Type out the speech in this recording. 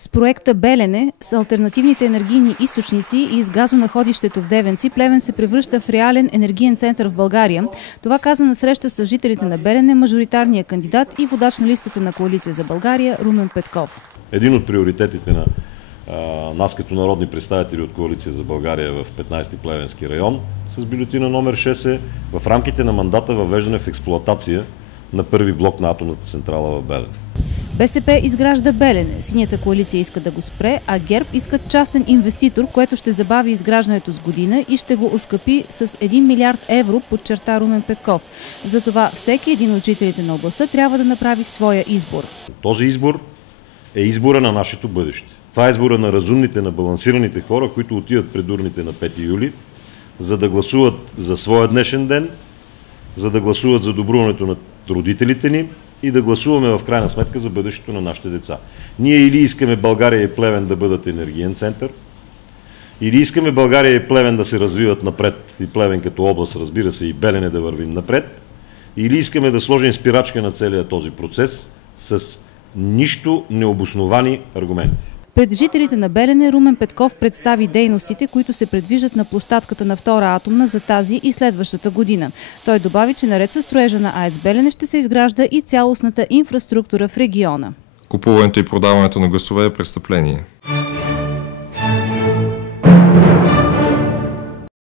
С проекта Белене, с алтернативните енергийни източници и с газонаходището в Девенци, Плевен се превръща в реален енергиен център в България. Това каза на среща с жителите на Белене мажоритарния кандидат и водач на листата на Коалиция за България Румен Петков. Един от приоритетите на нас като народни представители от Коалиция за България в 15-ти Плевенски район с бюлетина номер 6 е в рамките на мандата въвеждане в експлоатация на първи блок на атомната централа в Белене. БСП изгражда Белене, Синята коалиция иска да го спре, а ГЕРБ искат частен инвеститор, което ще забави изграждането с година и ще го оскъпи с 1 милиард евро, подчерта Румен Петков. Затова всеки един от жителите на областта трябва да направи своя избор. Този избор е избора на нашето бъдеще. Това е избора на разумните, на балансираните хора, които отиват пред урните на 5 юли, за да гласуват за своя днешен ден, за да гласуват за добруването на родителите ни и да гласуваме в крайна сметка за бъдещето на нашите деца. Ние или искаме България и Плевен да бъдат енергиен център, или искаме България и Плевен да се развиват напред, и Плевен като област, разбира се, и Белене да вървим напред, или искаме да сложим спирачка на целия този процес с нищо необосновани аргументи. Пред жителите на Белене Румен Петков представи дейностите, които се предвиждат на площадката на втора атомна за тази и следващата година. Той добави, че наред със строежа на АЕЦ Белене ще се изгражда и цялостната инфраструктура в региона. Купуването и продаването на гласове е престъпление.